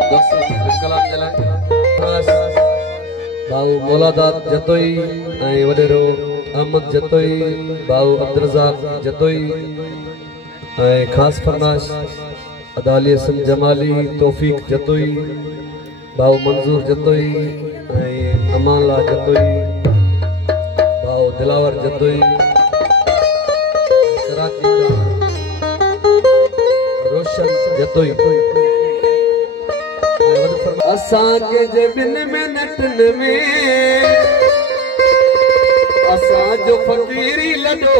कलाम जलाए भाऊ मौलादात जतोई वडेरो अहमद जतोई भाऊ अब्दुल रज़ाक जतोई खास फरमाश अदाली हसन जमाली तौफीक जतोई भाऊ मंजूर जतोई अमानला जतोई भाऊ दिलावर जतोई कराची रोशन जतोई असां के जबिन में नटन में असां जो फकीरी लडो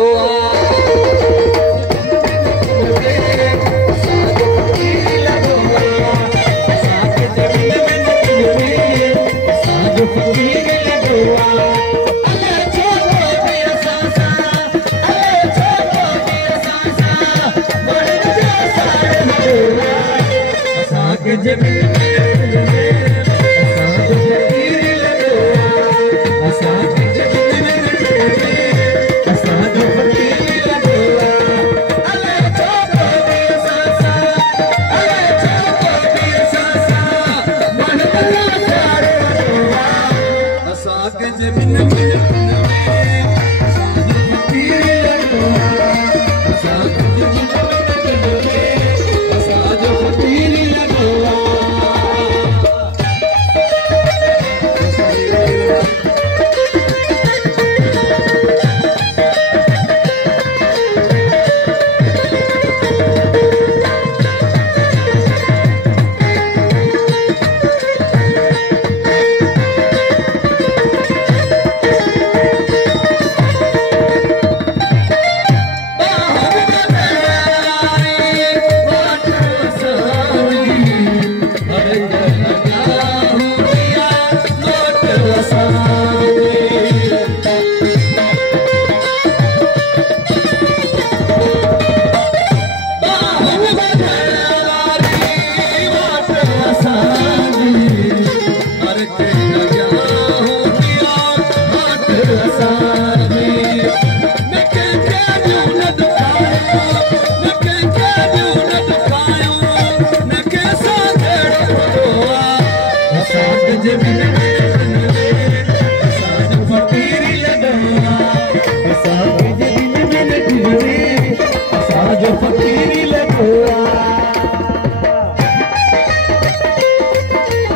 जब